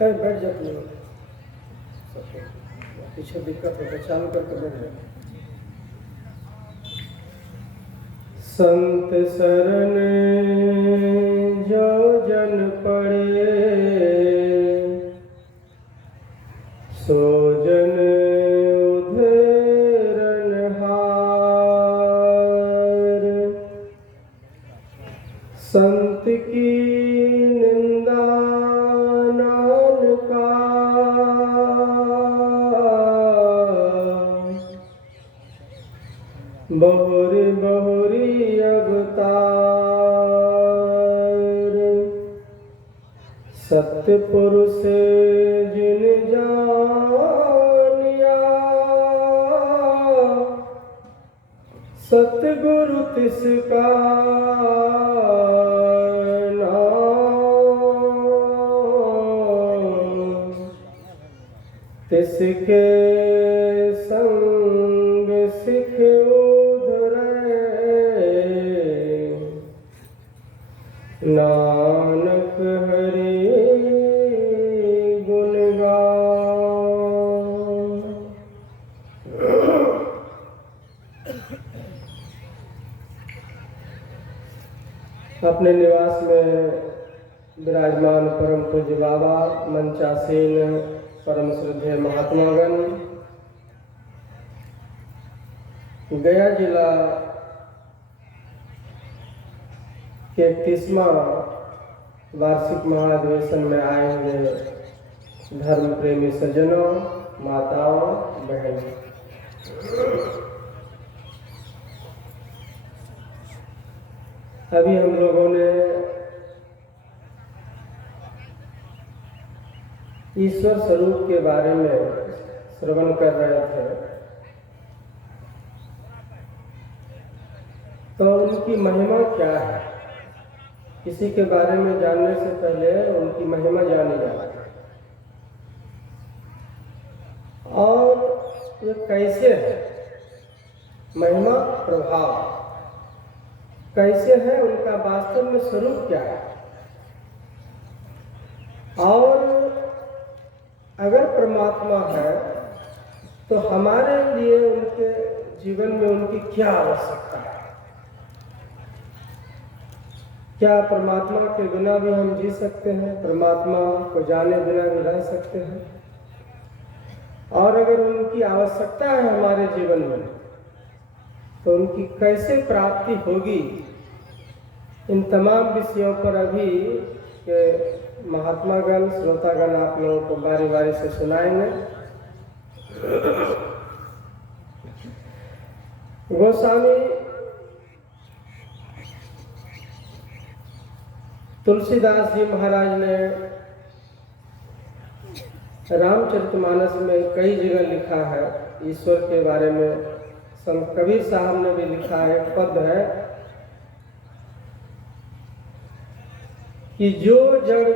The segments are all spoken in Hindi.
बैठ जाते हैं, पीछे दिक्कत होता है, चालू करके बैठ जाते। संत शरण जो जन पड़े, सो जन उद्धरण हार। संत की निंदा नानका, बहुरी बहुरी अवतार। सत्य पुरुष जिन जानिया, सतगुरु तिसका नाम। तिसके संग सिख उधरे, नानक हरि गुण गान। अपने निवास में विराजमान परम पूज्य बाबा, मंचासीन परम श्रद्धेय महात्मागण, गया जिला के 31वां वार्षिक महाधिवेशन में आए हुए धर्म प्रेमी सज्जनों, माताओं, बहनों, अभी हम लोगों ने ईश्वर स्वरूप के बारे में श्रवण कर रहे थे, तो उनकी महिमा क्या है, किसी के बारे में जानने से पहले उनकी महिमा जानी जाती है। और ये कैसे है, महिमा प्रभाव कैसे है, उनका वास्तव में स्वरूप क्या है। और अगर परमात्मा है तो हमारे लिए उनके जीवन में उनकी क्या आवश्यकता है। क्या परमात्मा के बिना भी हम जी सकते हैं, परमात्मा को जाने बिना भी रह सकते हैं। और अगर उनकी आवश्यकता है हमारे जीवन में तो उनकी कैसे प्राप्ति होगी, इन तमाम विषयों पर अभी के महात्मागण, श्रोतागण आप लोगों को बारी बारी से सुनाएंगे। गोस्वामी तुलसीदास जी महाराज ने रामचरितमानस में कई जगह लिखा है ईश्वर के बारे में। संत कबीर साहब ने भी लिखा है, एक पद है कि जो जड़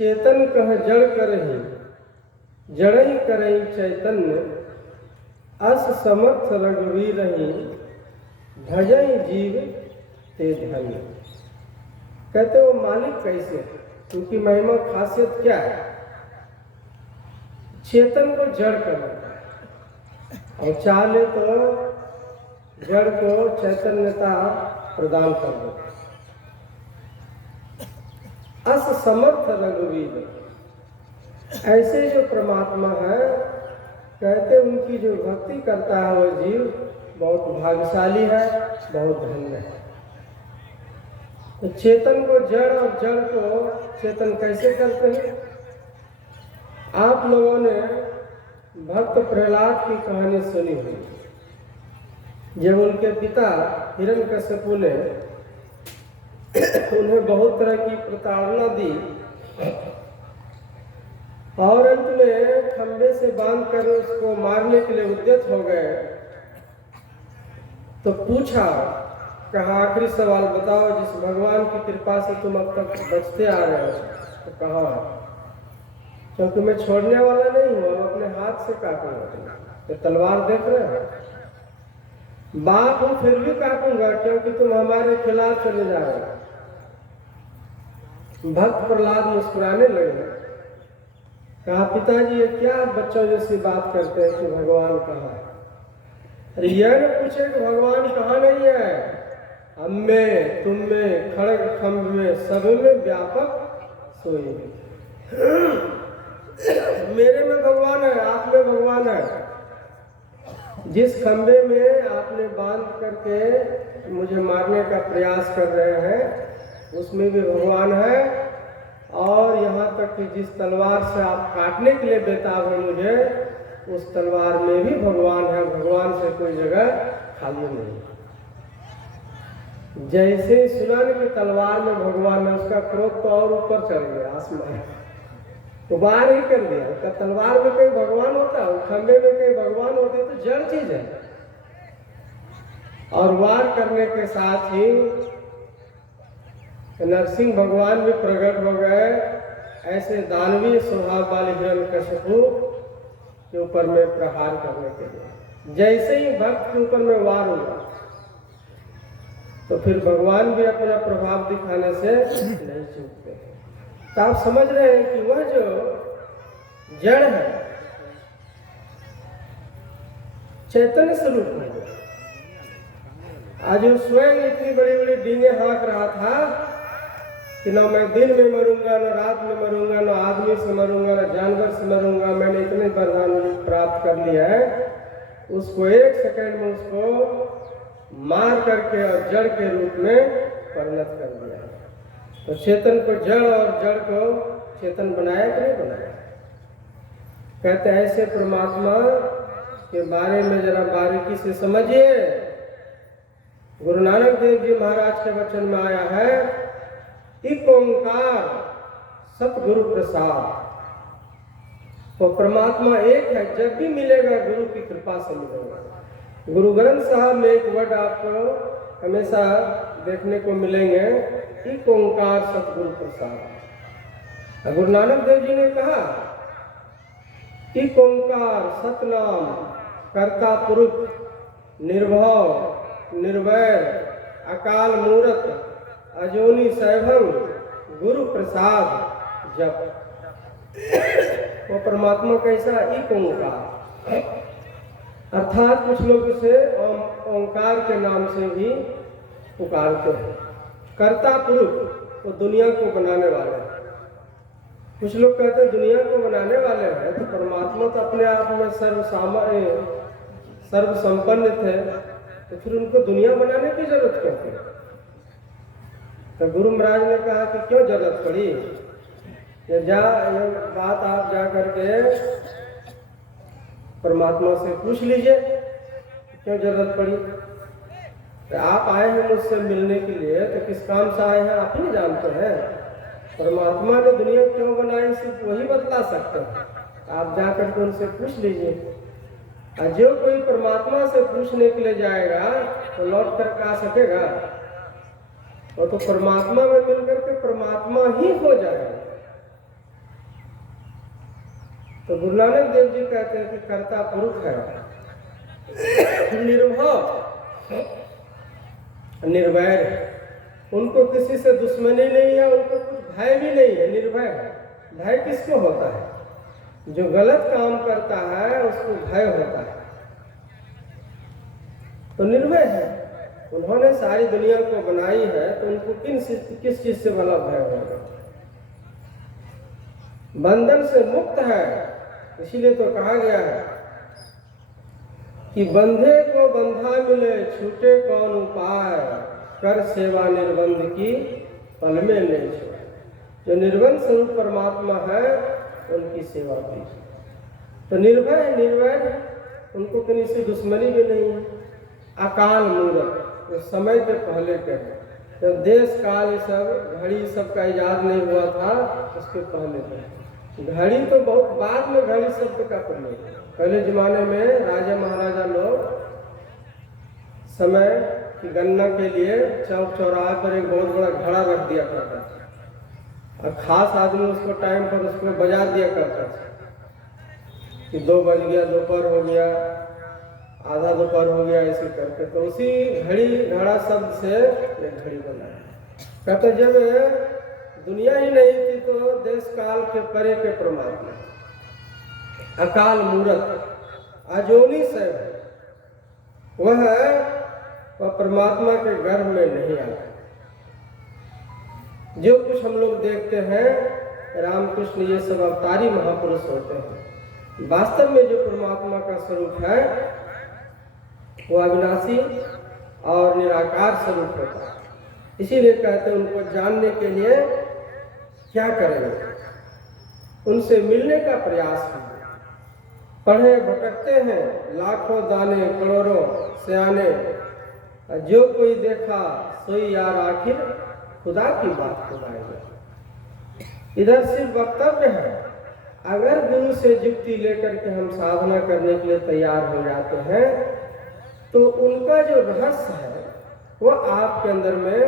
चेतन कह जड़ करहि, जड़हि करहि चैतन्य, अस समर्थ रघुवीरहि, भजहि जीव ते धन्य। कहते वो मालिक कैसे, उनकी महिमा खासियत क्या है। चेतन को जड़ करना और चाहे तो जड़ को चैतन्यता प्रदान कर दो। अस समर्थ रघुवीर, ऐसे जो परमात्मा है, कहते उनकी जो भक्ति करता है वह जीव बहुत भाग्यशाली है, बहुत धन्य है। तो चेतन को जड़ और जड़ को चेतन कैसे करते हैं। आप लोगों ने भक्त प्रहलाद की कहानी सुनी हुई। जब उनके पिता हिरण्यकश्यपु ने उन्हें बहुत तरह की प्रताड़ना दी और अंत में खंबे से बांधकर उसको मारने के लिए उद्यत हो गए, तो पूछा, कहा आखिरी सवाल बताओ, जिस भगवान की कृपा से तुम अब तक बचते आ रहे हो। तो कहा, क्योंकि मैं छोड़ने वाला नहीं हूँ, अपने हाथ से काटूंगा। तो तलवार देख रहे हो, बाप हूं फिर भी काटूंगा क्योंकि तुम हमारे खिलाफ चले जा रहे हो। भक्त प्रहलाद मुस्कुराने लगे, कहा पिताजी ये क्या बच्चों जैसी बात करते हैं कि भगवान कहाँ है? अरे यह न पूछे कि भगवान कहाँ नहीं है, हम में, तुम में, खड़ग खम्भ में, सब में व्यापक सोई। मेरे में भगवान है, आप में भगवान है। जिस खंबे में आपने बांध करके मुझे मारने का प्रयास कर रहे हैं उसमें भी भगवान है, और यहाँ तक कि जिस तलवार से आप काटने के लिए बेताब है मुझे, उस तलवार में भी भगवान है। भगवान से कोई जगह खाली नहीं। जैसे सुना कि तलवार में भगवान है, उसका क्रोध तो और ऊपर चढ़ गया, आसमान तो वार ही कर दिया। उसका तलवार में कहीं भगवान होता है, खंबे में कहीं भगवान होते तो जड़ चीज है। और वार करने के साथ ही नरसिंह भगवान भी प्रकट हो गए, ऐसे दानवीय स्वभाव वाले हिरण्यकशिपु के ऊपर में प्रहार करने के लिए। जैसे ही भक्त के ऊपर में वार हुआ तो फिर भगवान भी अपना प्रभाव दिखाने से नहीं चूकते। तो आप समझ रहे हैं कि वह जो जड़ है चैतन्य स्वरूप है। आज स्वयं इतनी बड़ी बड़ी डींगे हाँक रहा था कि न मैं दिन में मरूंगा, न रात में मरूंगा, न आदमी से मरूंगा, न जानवर से मरूंगा, मैंने इतने वरदान प्राप्त कर लिया है। उसको एक सेकंड में उसको मार करके और जड़ के रूप में परिणत कर दिया। तो चेतन को जड़ और जड़ को चेतन बनाया कि नहीं बनाया? कहते ऐसे परमात्मा के बारे में जरा बारीकी से समझिए। गुरु नानक देव जी महाराज के वचन में आया है, एक ओंकार सतगुरु प्रसाद। तो परमात्मा एक है, जब भी मिलेगा गुरु की कृपा से मिलेगा। गुरु ग्रंथ साहब में एक वर्ड आपको हमेशा देखने को मिलेंगे, एक ओंकार सतगुरु प्रसाद। गुरु नानक देव जी ने कहा, एक ओंकार सतनाम कर्ता पुरुष निर्भव निर्वैर अकाल मूरत अजोनी सैभं गुरु प्रसाद जप। वो परमात्मा कैसा? एक ओंकार। अर्थात कुछ लोग इसे ओंकार के नाम से भी पुकारते हैं। कर्ता पुरुष वो दुनिया को बनाने वाले हैं। कुछ लोग कहते हैं दुनिया को बनाने वाले हैं, तो परमात्मा तो अपने आप में सर्व संपन्न थे, तो फिर उनको दुनिया बनाने की जरूरत क्या थी? तो गुरु महाराज ने कहा कि क्यों जरूरत पड़ी? ये बात आप जा करके परमात्मा से पूछ लीजिए, क्यों जरूरत पड़ी? तो आप आए हैं मुझसे मिलने के लिए, तो किस काम से आए हैं आप ही नहीं जानते हैं। परमात्मा ने दुनिया क्यों बनाई सिर्फ वही बतला सकते हैं। आप जा करके उनसे पूछ लीजिए। और जो कोई परमात्मा से पूछने के लिए जाएगा तो लौट कर आ सकेगा? और तो परमात्मा में मिलकर के परमात्मा ही हो जाएगा। तो गुरु नानक देव जी कहते हैं कि कर्ता पुरुष है, निर्भव निर्वैर है, उनको किसी से दुश्मनी नहीं है, उनको कुछ भय भी नहीं है, निर्भय है। भय किसको होता है? जो गलत काम करता है उसको भय होता है। तो निर्भय है, उन्होंने सारी दुनिया को बनाई है, तो उनको किस चीज से भला भय होगा? बंधन से मुक्त है। इसीलिए तो कहा गया है कि बंधे को बंधा मिले छूटे कौन उपाय, कर सेवा निर्बंध की पल में ले छोड़े। जो निर्बंध स्वरूप परमात्मा है उनकी सेवा कीजिए। तो निर्भय निर्वैर, उनको किसी से दुश्मनी भी नहीं है। अकाल मूरत, तो समय के पहले कहे, जब देश काल सब घड़ी सबका इजाद नहीं हुआ था उसके पहले कहे। घड़ी तो बहुत बाद में घड़ी शब्द का प्रयोग। पहले जमाने में राजा महाराजा लोग समय की गणना के लिए चौक चौराहे पर एक बहुत बड़ा घड़ा रख दिया करता था, और खास आदमी उसको टाइम पर उसको बजा दिया करता था कि 2 बज गया, दोपहर हो गया, आधा दोपहर हो गया ऐसे करके, तो उसी घड़ा शब्द से एक घड़ी बना है। कहते जब दुनिया ही नहीं थी तो देश काल के परे के परमात्मा, अकाल मूरत अजोनी से वह परमात्मा के गर्भ में नहीं आता। जो कुछ हम लोग देखते हैं रामकृष्ण ये सब अवतारी महापुरुष होते हैं, वास्तव में जो परमात्मा का स्वरूप है वो अविनाशी और निराकार स्वरूप होता है। इसीलिए कहते हैं उनको जानने के लिए क्या करेंगे, उनसे मिलने का प्रयास कीजिए। पढ़े भटकते हैं लाखों दाने करोड़ों सयाने, जो कोई देखा सोई यार आखिर खुदा की बात खुदाएगा। इधर सिर्फ वक्तव्य है, अगर गुरु से युक्ति लेकर के हम साधना करने के लिए तैयार हो जाते हैं तो उनका जो रहस्य है वो आपके अंदर में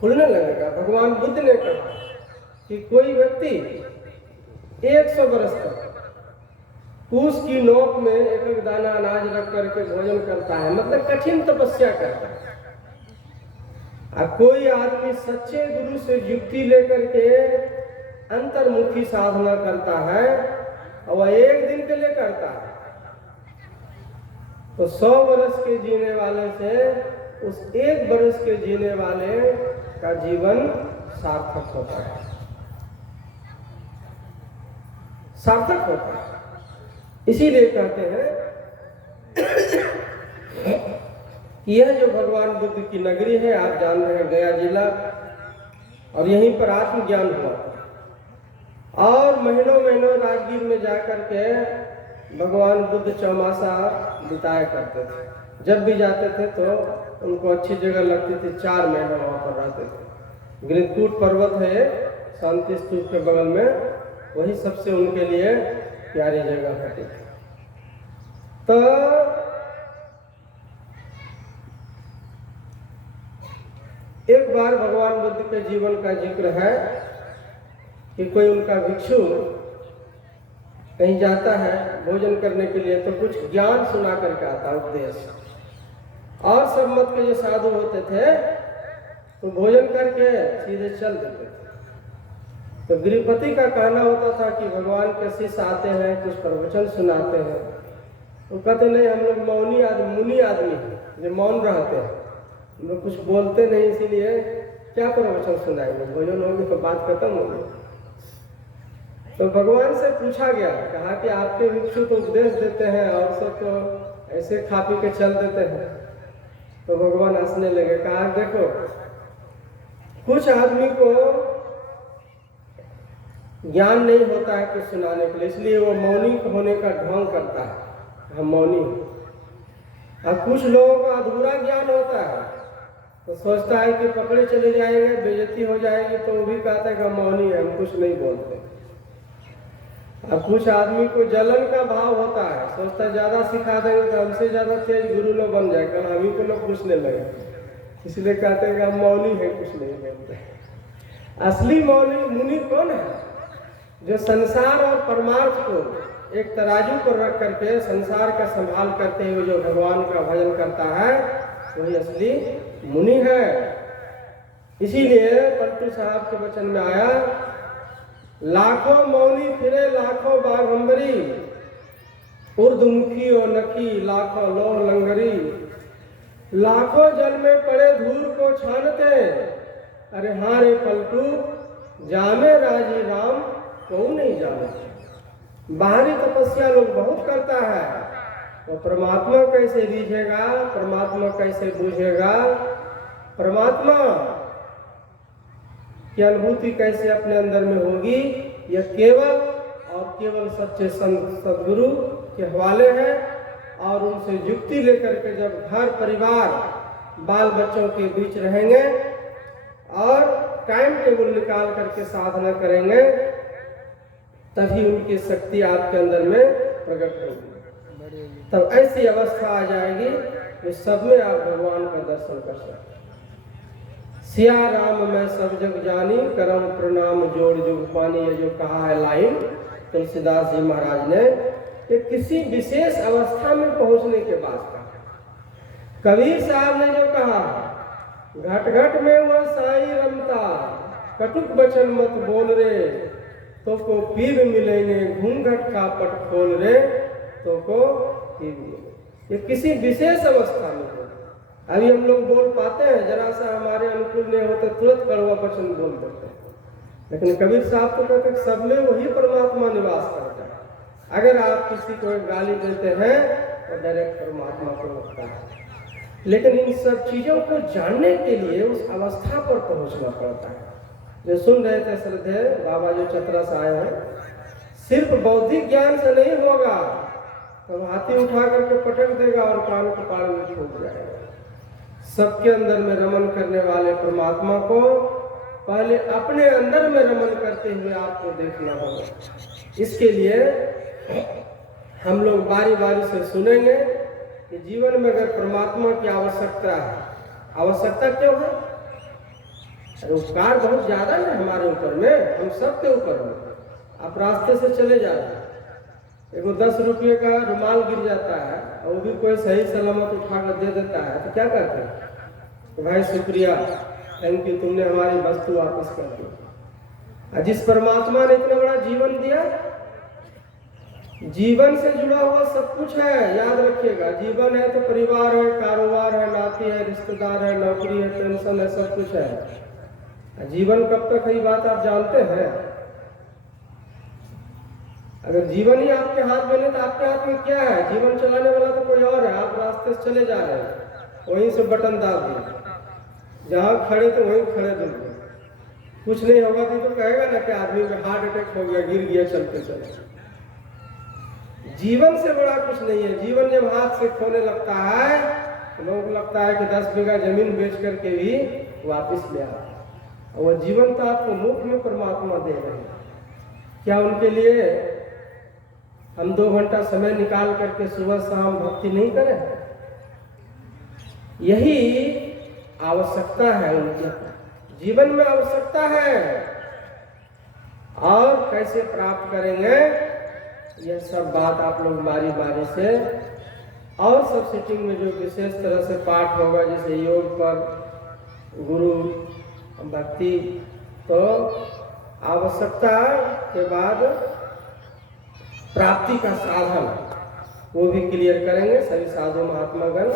खुलने लगेगा। भगवान बुद्ध ने कहा कि कोई व्यक्ति 100 बरस तक कूस की नोक में एक एक दाना अनाज रख करके भोजन करता है, मतलब कठिन तपस्या करता है। और कोई आदमी सच्चे गुरु से युक्ति लेकर के अंतर्मुखी साधना करता है और वह एक दिन के लिए करता है, तो 100 वर्ष के जीने वाले से उस 1 वर्ष के जीने वाले का जीवन सार्थक होता है, सार्थक होता है। इसीलिए कहते हैं कि यह जो भगवान बुद्ध की नगरी है, आप जान रहे हैं गया जिला, और यहीं पर आत्मज्ञान हुआ। और महीनों महीनों राजगीर में जाकर के भगवान बुद्ध चौमासा बिताया करते थे। जब भी जाते थे तो उनको अच्छी जगह लगती थी, 4 महीना वहाँ पर रहते थे। गिरिकूट पर्वत है शांति स्तूप के बगल में, वही सबसे उनके लिए प्यारी जगह होती थी। तो एक बार भगवान बुद्ध के जीवन का जिक्र है कि कोई उनका भिक्षु कहीं जाता है भोजन करने के लिए, तो कुछ ज्ञान सुना करके आता, उपदेश। और सब मत के जो साधु होते थे तो भोजन करके सीधे चल देते थे। तो गृहपति का कहना होता था कि भगवान के शिष्य आते हैं, कुछ प्रवचन सुनाते हैं। तो कहते नहीं, हम लोग मौनी आदमी, मुनि आदमी हैं, जो मौन रहते हैं, हम लोग कुछ बोलते नहीं, इसीलिए क्या प्रवचन सुनाएंगे, भोजन होगी तो बात खत्म होगी। तो भगवान से पूछा गया, कहा कि आपके भिक्षु तो उपदेश देते हैं और सब तो ऐसे खा पी के चल देते हैं। तो भगवान हंसने लगे, कहा देखो कुछ आदमी को ज्ञान नहीं होता है कुछ सुनाने के लिए, इसलिए वो मौनी होने का ढोंग करता है, हम मौनी हैं। और कुछ लोगों को अधूरा ज्ञान होता है तो सोचता है कि पकड़े चले जाएंगे, बेइज्जती हो जाएगी, तो वो भी कहता है कि हम मौनी है, हम कुछ नहीं बोलते। अब कुछ आदमी को जलन का भाव होता है, सोचता है ज्यादा सिखा देंगे तो हमसे ज्यादा तेज गुरु लोग बन जाए, कल हम ही को लोग पूछने लगे, इसलिए कहते हैं कि हम मौनी है, कुछ नहीं बोलते। असली मौनी मुनि कौन है? जो संसार और परमार्थ को एक तराजू पर रख करके संसार का संभाल करते हुए जो भगवान का भजन करता है, वही असली मुनि है। इसीलिए पलटू साहब के वचन में आया, लाखों मौनी फिरे लाखों बाघंबरी, उर्दमुखी और नखी लाखों लोह लंगरी, लाखों जल में पड़े धूल को छानते, अरे हाँ रे पलटू जामे राजी राम कौन नहीं जाने। बाहरी तपस्या लोग बहुत करता है, तो परमात्मा कैसे रीझेगा, परमात्मा कैसे बूझेगा, परमात्मा की अनुभूति कैसे अपने अंदर में होगी, यह केवल और केवल सच्चे सदगुरु के हवाले है। और उनसे युक्ति लेकर के जब घर परिवार बाल बच्चों के बीच रहेंगे और टाइम टेबल निकाल करके साधना करेंगे, तभी उनकी शक्ति आपके अंदर में प्रकट होगी। तब ऐसी अवस्था आ जाएगी कि सब में आप भगवान का दर्शन कर सकते। सिया राम मैं सब जग जानी, करम प्रणाम जोड़ जुग पानी, ये जो कहा है लाइन तुलसीदास जी महाराज ने, कि किसी विशेष अवस्था में पहुंचने के बाद का। कबीर साहब ने जो कहा, घट घट में वह साई रमता, कटुक बचन मत बोल रे, तो को पीब मिलेंगे, घूंघट का पट खोल रे, तो को पीब मिलेंगे। ये किसी विशेष अवस्था में हो। अभी हम लोग बोल पाते हैं, जरा सा हमारे अनुकूल नहीं होते तुरंत कड़वा वचन बोल देते हैं, लेकिन कबीर साहब तो कहते हैं सब में वही परमात्मा निवास करता है। अगर आप किसी को गाली देते हैं तो डायरेक्ट परमात्मा को लगता है। लेकिन इन सब चीजों को जानने के लिए उस अवस्था पर पहुंचना पड़ता है। जो सुन रहे थे श्रद्धेय बाबा जो चतरा से आए हैं, सिर्फ बौद्धिक ज्ञान से नहीं होगा, तो हाथी उठा करके पटक देगा और कान कपाड़ में छूट जाएगा। सबके अंदर में रमन करने वाले परमात्मा को पहले अपने अंदर में रमन करते हुए आपको देखना होगा। इसके लिए हम लोग बारी बारी से सुनेंगे कि जीवन में अगर परमात्मा की आवश्यकता है, आवश्यकता क्यों है? उपकार बहुत ज्यादा है हमारे ऊपर में, हम सबके ऊपर में। आप रास्ते से चले जा रहे हैं, एगो 10 रुपये का रुमाल गिर जाता है और वो भी कोई सही सलामत उठा कर दे देता है, तो क्या करते हैं? तो भाई शुक्रिया, थैंक यू, तुमने हमारी वस्तु वापस कर दी। जिस परमात्मा ने इतना बड़ा जीवन दिया, जीवन से जुड़ा हुआ सब कुछ है, याद रखिएगा। जीवन है तो परिवार है, कारोबार है, नाती है, रिश्तेदार है, नौकरी है, पेंशन है, सब कुछ है। जीवन कब तक है, बात आप जानते हैं? अगर जीवन ही आपके हाथ में नहीं तो आपके हाथ में क्या है? जीवन चलाने वाला तो कोई और है। आप रास्ते से चले जा रहे हैं, वहीं से बटन दाब दिए, जहाँ खड़े तो वहीं खड़े दिल, कुछ नहीं होगा तो कहेगा ना कि आदमी को हार्ट अटैक हो गया, गिर गया चलते चलते। जीवन से बड़ा कुछ नहीं है। जीवन जब हाथ से खोने लगता है तो लोगों को लगता है कि 10 बीघा जमीन बेच करके भी वापस ले आ, और वह जीवन तो आपको मुफ्त में परमात्मा दे रहे हैं। क्या उनके लिए हम 2 घंटा समय निकाल करके सुबह शाम भक्ति नहीं करें? यही आवश्यकता है उनकी, जीवन में आवश्यकता है। और कैसे प्राप्त करेंगे, यह सब बात आप लोग बारी बारी से, और सब सीटिंग में जो विशेष तरह से पाठ होगा, जैसे योग पर गुरु भक्ति, तो आवश्यकता के बाद प्राप्ति का साधन वो भी क्लियर करेंगे सभी साधु महात्मागण।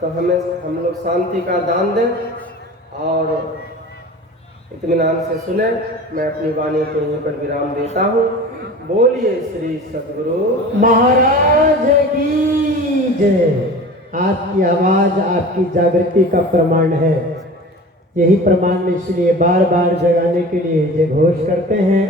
तो हम लोग शांति का दान दें और इत्मीनान से सुने। मैं अपनी वाणी को यहीं पर विराम देता हूँ। बोलिए श्री सद्गुरु महाराज की जय। आपकी आवाज आपकी जागृति का प्रमाण है। यही प्रमाण में इसलिए बार बार जगाने के लिए जय घोष करते हैं।